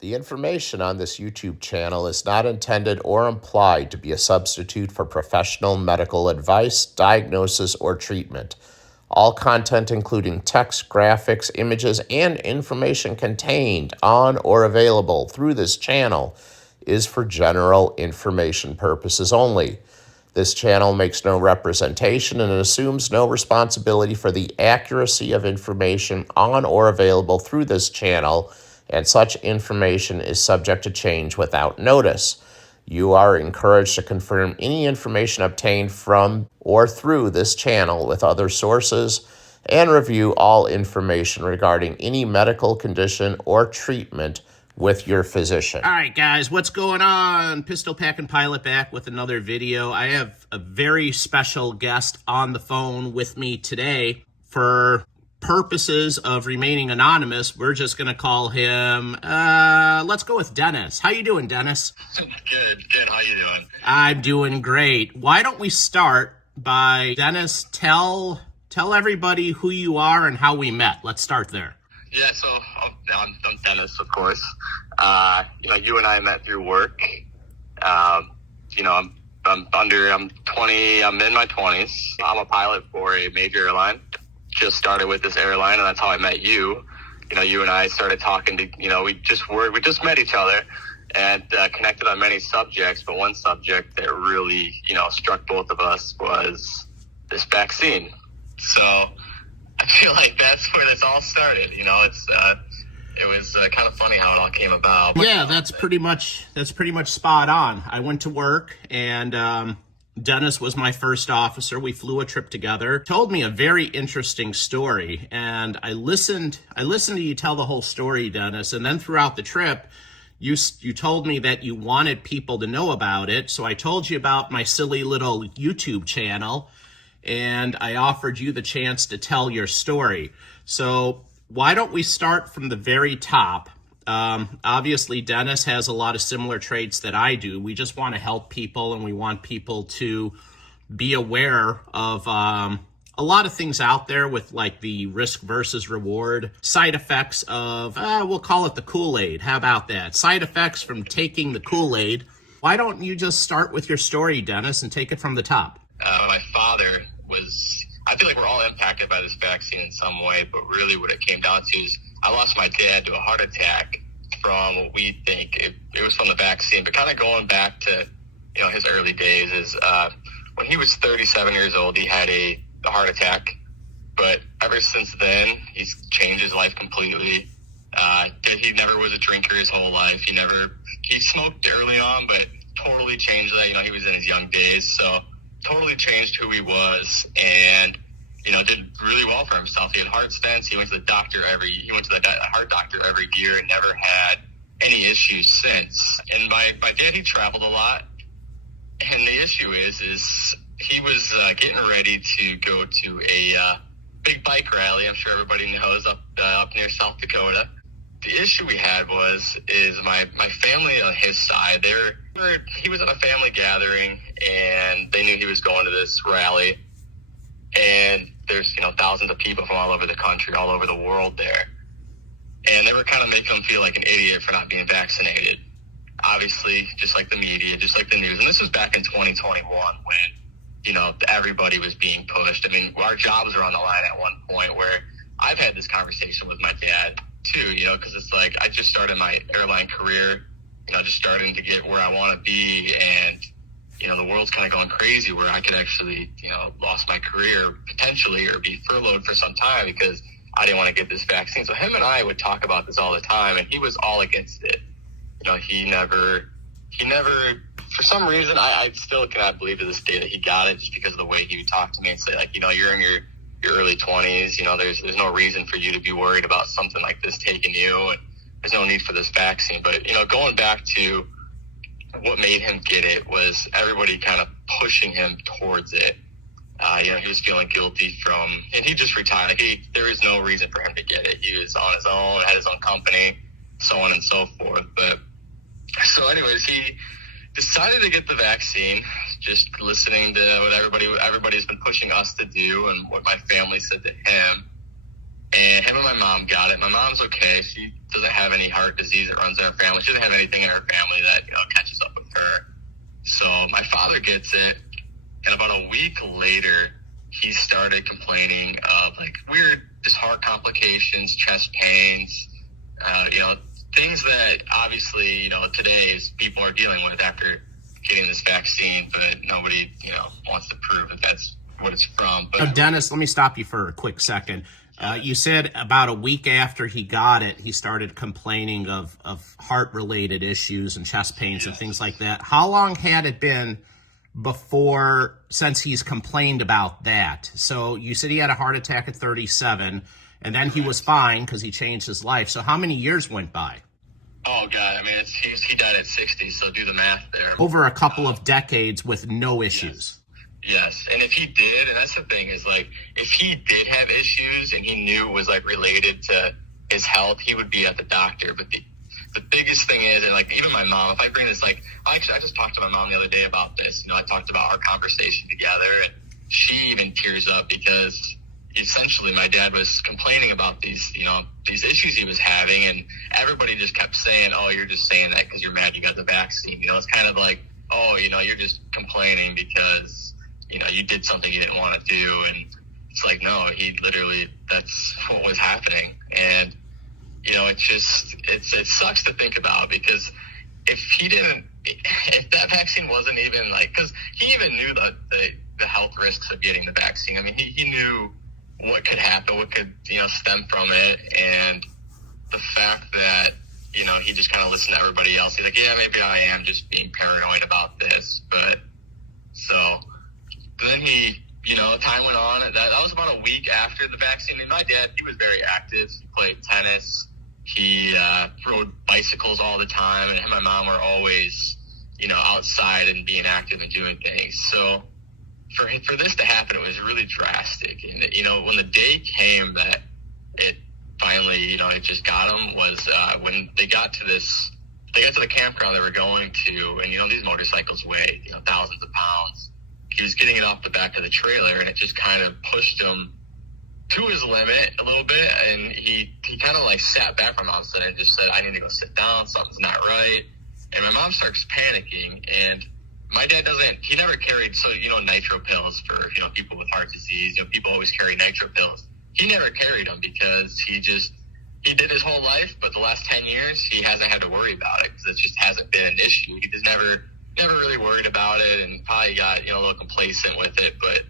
The information on this YouTube channel is not intended or implied to be a substitute for professional medical advice, diagnosis, or treatment. All content, including text, graphics, images, and information contained on or available through this channel, is for general information purposes only. This channel makes no representation and assumes no responsibility for the accuracy of information on or available through this channel, and such information is subject to change without notice. You are encouraged to confirm any information obtained from or through this channel with other sources and review all information regarding any medical condition or treatment with your physician. All right, guys, what's going on? Pistol Packing Pilot back with another video. I have a very special guest on the phone with me today. For purposes of remaining anonymous, we're just going to call him, let's go with Dennis. How you doing, Dennis? Good. How you doing? I'm doing great. Why don't we start by, Dennis, tell everybody who you are and how we met. Let's start there. Yeah, so I'm Dennis, of course. You and I met through work. I'm 20. I'm in my 20s. I'm a pilot for a major airline. Just started with this airline, and that's how I met you. You and I started talking to. We just met each other and connected on many subjects. But one subject that really struck both of us was this vaccine. So I feel like that's where this all started. It was kind of funny how it all came about. Yeah, that's pretty much spot on. I went to work, and Dennis was my first officer. We flew a trip together. Told me a very interesting story, and I listened to you tell the whole story, Dennis. And then throughout the trip, you told me that you wanted people to know about it. So I told you about my silly little YouTube channel, and I offered you the chance to tell your story. So why don't we start from the very top? Obviously, Dennis has a lot of similar traits that I do. We just want to help people, and we want people to be aware of a lot of things out there with like the risk versus reward, side effects of, we'll call it the Kool-Aid. How about that? Side effects from taking the Kool-Aid. Why don't you just start with your story, Dennis, and take it from the top? My father I feel like we're all impacted by this vaccine in some way, but really what it came down to is I lost my dad to a heart attack from what we think it was from the vaccine. But kind of going back to his early days is when he was 37 years old, he had a heart attack. But ever since then, he's changed his life completely. He never was a drinker his whole life. He smoked early on, but totally changed that. He was in his young days, so totally changed who he was, and did really well for himself. He had heart stents. He went to the heart doctor every year and never had any issues since. And my dad, he traveled a lot, and the issue is he was getting ready to go to a big bike rally. I'm sure everybody knows up near South Dakota. The issue we had is my family on his side. He was at a family gathering, and they knew he was going to this rally. And there's thousands of people from all over the country, all over the world there, and they were kind of making him feel like an idiot for not being vaccinated. Obviously, just like the media, just like the news. And this was back in 2021 when everybody was being pushed. I mean, our jobs are on the line at one point where I've had this conversation with my dad too, because it's like I just started my airline career, just starting to get where I want to be, and the world's kind of going crazy where I could actually, lost my career potentially or be furloughed for some time because I didn't want to get this vaccine. So him and I would talk about this all the time, and he was all against it. He never, for some reason, I still cannot believe to this day that he got it, just because of the way he would talk to me and say, like, you're in your early 20s, there's no reason for you to be worried about something like this taking you, and there's no need for this vaccine. But, going back to what made him get it was everybody kind of pushing him towards it. He was feeling guilty and he just retired. There is no reason for him to get it. He was on his own, had his own company, so on and so forth. But so anyways, he decided to get the vaccine, just listening to what everybody's been pushing us to do and what my family said to him. And him and my mom got it. My mom's okay. She doesn't have any heart disease that runs in her family. She doesn't have anything in her family that, catches up with her. So my father gets it, and about a week later, he started complaining of like weird just heart complications, chest pains, things that obviously, today is people are dealing with after getting this vaccine, but nobody, wants to prove that that's what it's from. But Dennis, let me stop you for a quick second. You said about a week after he got it, he started complaining of heart-related issues and chest pains and things like that. How long had it been since he's complained about that? So you said he had a heart attack at 37, and then he was fine because he changed his life. So how many years went by? Oh, God, I mean, he died at 60, so do the math there. Over a couple of decades with no issues. Yes, and if he did, and that's the thing, is like, if he did have issues and he knew it was like related to his health, he would be at the doctor. But the biggest thing is, and like even my mom, if I bring this, like, I just talked to my mom the other day about this. I talked about our conversation together, and she even tears up because essentially my dad was complaining about these issues he was having, and everybody just kept saying, oh, you're just saying that because you're mad you got the vaccine. It's kind of like, oh, you're just complaining because you did something you didn't want to do. And it's like, no, that's what was happening. And, it sucks to think about, because if that vaccine wasn't even like, because he even knew the health risks of getting the vaccine. I mean, he knew what could happen, what could, stem from it. And the fact that, he just kind of listened to everybody else. He's like, yeah, maybe I am just being paranoid about this. But so then time went on. That was about a week after the vaccine. And my dad, he was very active. He played tennis. He rode bicycles all the time. And him and my mom were always, outside and being active and doing things. So for this to happen, it was really drastic. And, when the day came that it finally, it just got him, was when they got to the campground they were going to. And, these motorcycles weigh, thousands of pounds. He was getting it off the back of the trailer, and it just kind of pushed him to his limit a little bit. And he kind of like sat back from outside and just said, I need to go sit down. Something's not right. And my mom starts panicking, and my dad he never carried, nitro pills for, people with heart disease. People always carry nitro pills. He never carried them because he did his whole life, but the last 10 years, he hasn't had to worry about it because it just hasn't been an issue. He just never really worried about it, and probably got, a little complacent with it. But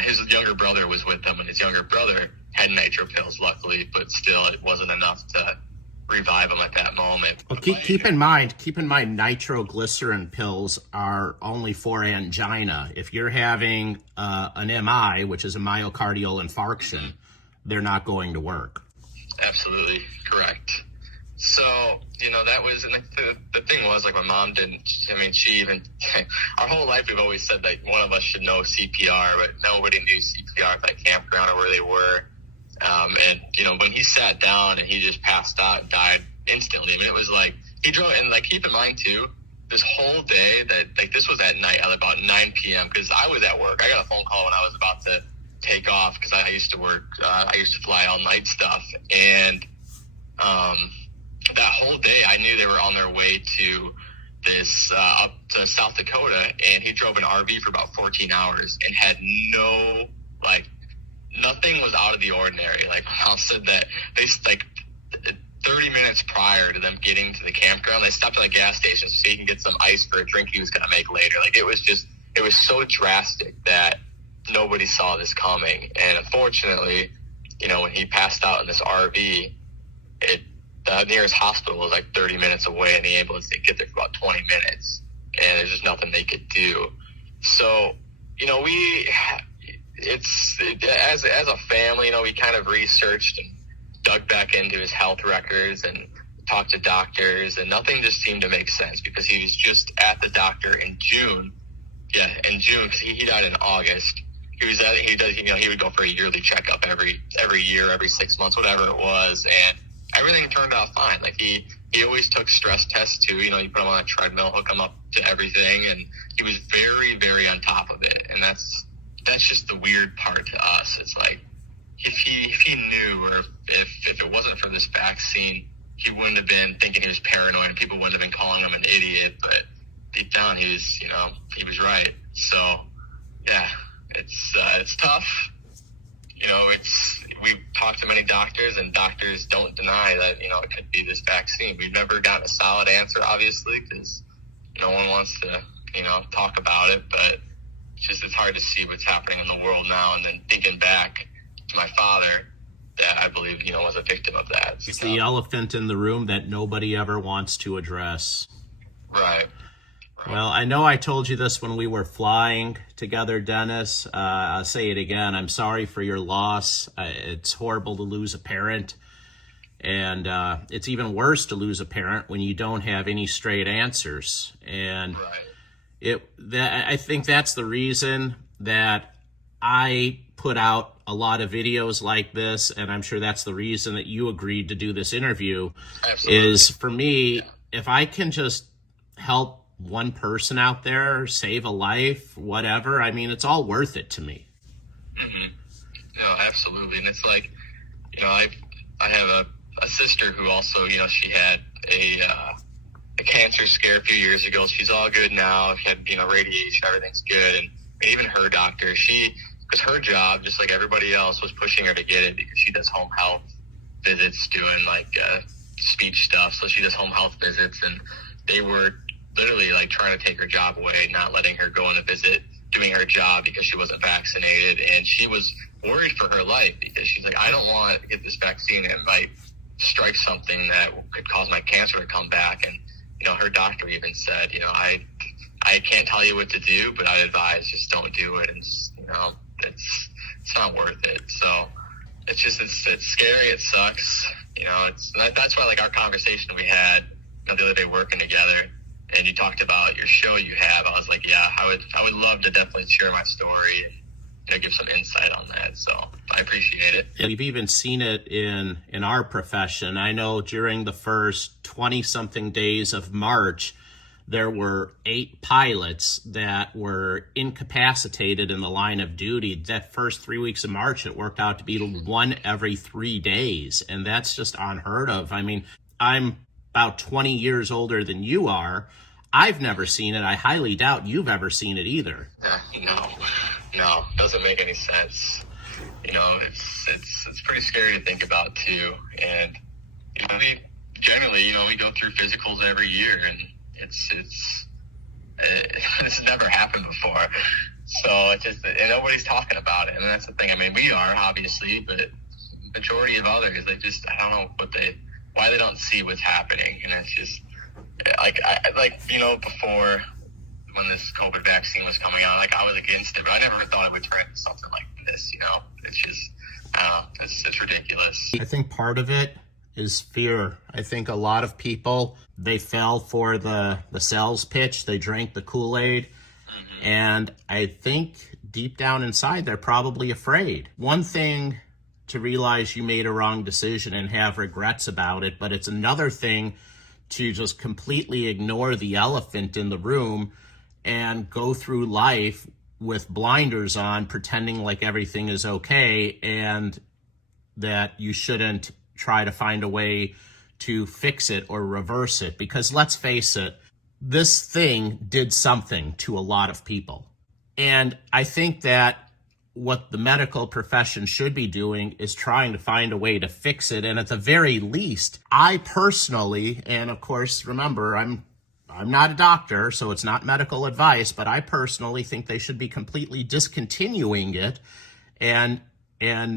his younger brother was with him, and his younger brother had nitro pills, luckily, but still it wasn't enough to revive him at that moment. Well, keep in mind, nitroglycerin pills are only for angina. If you're having an MI, which is a myocardial infarction, they're not going to work. Absolutely correct. So, that was, and the thing was, like, my mom didn't, she even, our whole life we've always said that one of us should know CPR, but nobody knew CPR at that campground or where they were. And, when he sat down and he just passed out and died instantly, it was like, he drove, and like, keep in mind too, this whole day that, like, this was at night at about 9 p.m. because I was at work. I got a phone call when I was about to take off because I used to work, I used to fly all night stuff. And, that whole day I knew they were on their way to this, up to South Dakota, and he drove an RV for about 14 hours and had nothing was out of the ordinary. Like, Mom said that they, like, 30 minutes prior to them getting to the campground, they stopped at a gas station so he can get some ice for a drink he was going to make later. Like, it was so drastic that nobody saw this coming. And unfortunately, when he passed out in this RV, the nearest hospital was like 30 minutes away, and the ambulance didn't get there for about 20 minutes. And there's just nothing they could do. So, as a family, we kind of researched and dug back into his health records and talked to doctors, and nothing just seemed to make sense because he was just at the doctor in June. Yeah, in June, because he died in August. He would go for a yearly checkup every year, every 6 months, whatever it was, and everything turned out fine. Like, he always took stress tests too. You put him on a treadmill, hook him up to everything, and he was very, very on top of it. And that's just the weird part to us. It's like, if he knew, or if it wasn't for this vaccine, he wouldn't have been thinking he was paranoid, and people wouldn't have been calling him an idiot. But deep down, he was right. So yeah, it's tough. We've talked to many doctors, and doctors don't deny that it could be this vaccine. We've never gotten a solid answer, obviously, because no one wants to talk about it. But it's hard to see what's happening in the world now, and then thinking back to my father, that I believe was a victim of that. It's the elephant in the room that nobody ever wants to address. Right. Well, I know I told you this when we were flying together, Dennis. I'll say it again. I'm sorry for your loss. It's horrible to lose a parent. And it's even worse to lose a parent when you don't have any straight answers. And I think that's the reason that I put out a lot of videos like this. And I'm sure that's the reason that you agreed to do this interview. Absolutely. Is for me, if I can just help one person out there, save a life, whatever, I mean, it's all worth it to me. Mm-hmm. No, absolutely. And it's like, I have a sister who also, she had a cancer scare a few years ago. She's all good now. She had, radiation, everything's good. And even her doctor, because her job, just like everybody else, was pushing her to get it because she does home health visits, doing like speech stuff. So she does home health visits, and they were literally like trying to take her job away, not letting her go on a visit, doing her job because she wasn't vaccinated. And she was worried for her life because she's like, I don't want to get this vaccine. It might strike something that could cause my cancer to come back. And, her doctor even said, I can't tell you what to do, but I advise just don't do it. And, it's not worth it. So it's scary. It sucks. That's why like our conversation we had the other day working together, and you talked about your show you have, I was like, yeah, I would love to definitely share my story and give some insight on that. So I appreciate it. We've even seen it in our profession. I know during the first 20-something days of March, there were 8 pilots that were incapacitated in the line of duty. That first 3 weeks of March, it worked out to be 1 every 3 days. And that's just unheard of. I mean, I'm about 20 years older than you are. I've never seen it. I highly doubt you've ever seen it either. No, doesn't make any sense. It's pretty scary to think about too. And we generally, we go through physicals every year, and this has never happened before. So and nobody's talking about it. And that's the thing. I mean, we are obviously, but majority of others, I don't know why they don't see what's happening. And it's just before, when this COVID vaccine was coming out, I was against it, but I never thought it would turn into something like this. It's just, it's ridiculous. I think part of it is fear. I think a lot of people, they fell for the sales pitch. They drank the Kool-Aid. Mm-hmm. And I think deep down inside, they're probably afraid. One thing to realize you made a wrong decision and have regrets about it, but it's another thing to just completely ignore the elephant in the room and go through life with blinders on, pretending like everything is okay and that you shouldn't try to find a way to fix it or reverse it. Because let's face it, this thing did something to a lot of people. And I think that what the medical profession should be doing is trying to find a way to fix it. And at the very least, I personally, and of course, remember, I'm not a doctor, so it's not medical advice, but I personally think they should be completely discontinuing it and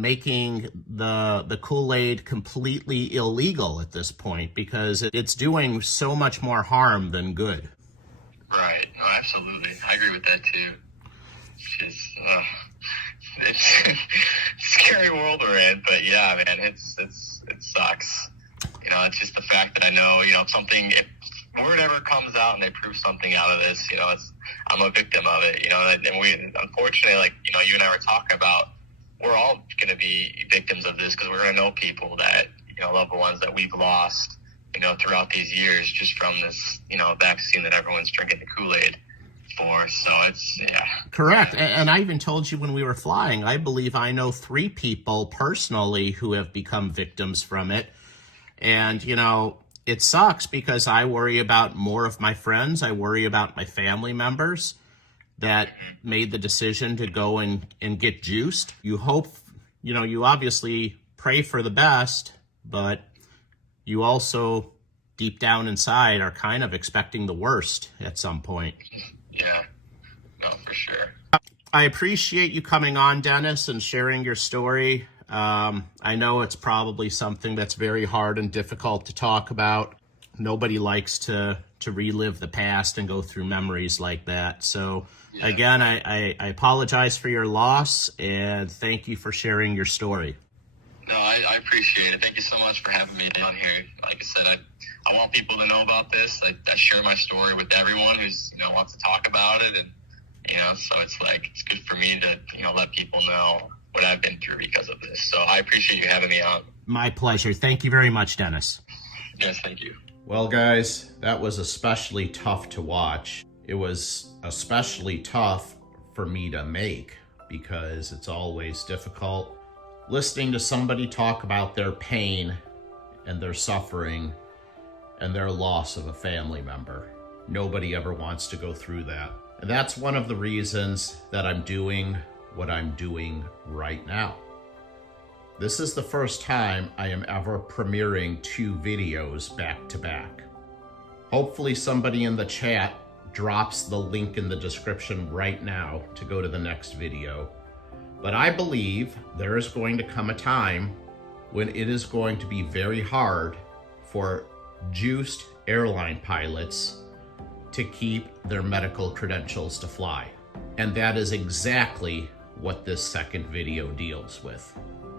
making the Kool-Aid completely illegal at this point, because it's doing so much more harm than good. Right. No, absolutely. I agree with that too. It's a scary world we're in, but yeah, man, it sucks. It's just the fact that I know, if word ever comes out and they prove something out of this, I'm a victim of it, and we, unfortunately, like, you and I were talking about, we're all going to be victims of this, because we're going to know people that, loved ones that we've lost, throughout these years, just from this, vaccine that everyone's drinking the Kool-Aid. for. So it's, yeah. Correct. And I even told you when we were flying, I believe I know 3 people personally who have become victims from it. And, you know, it sucks because I worry about more of my friends. I worry about my family members that made the decision to go and get juiced. You hope, you know, you obviously pray for the best, but you also deep down inside are kind of expecting the worst at some point. Yeah, no, for sure. I appreciate you coming on, Dennis, and sharing your story. I know it's probably something that's very hard and difficult to talk about. Nobody likes to relive the past and go through memories like that. So Yeah. again, I apologize for your loss, and thank you for sharing your story. No, I appreciate it. Thank you so much for having me on here. Like I said, I want people to know about this. I share my story with everyone who's, you know, wants to talk about it. And, you know, so it's like, it's good for me to, you know, let people know what I've been through because of this. So I appreciate you having me on. My pleasure. Thank you very much, Dennis. Yes, thank you. Well, guys, that was especially tough to watch. It was especially tough for me to make because it's always difficult listening to somebody talk about their pain and their suffering and their loss of a family member. Nobody ever wants to go through that. And that's one of the reasons that I'm doing what I'm doing right now. This is the first time I am ever premiering 2 videos back to back. Hopefully somebody in the chat drops the link in the description right now to go to the next video. But I believe there is going to come a time when it is going to be very hard for juiced airline pilots to keep their medical credentials to fly. And that is exactly what this second video deals with.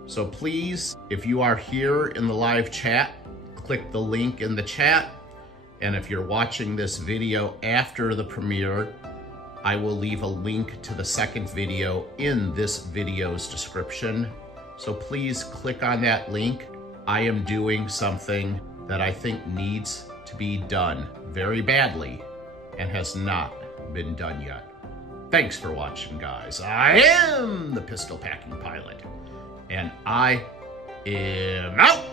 So please, if you are here in the live chat, click the link in the chat. And if you're watching this video after the premiere, I will leave a link to the second video in this video's description. So please click on that link. I am doing something that I think needs to be done very badly and has not been done yet. Thanks for watching, guys. I am the Pistol Packing Pilot, and I am out.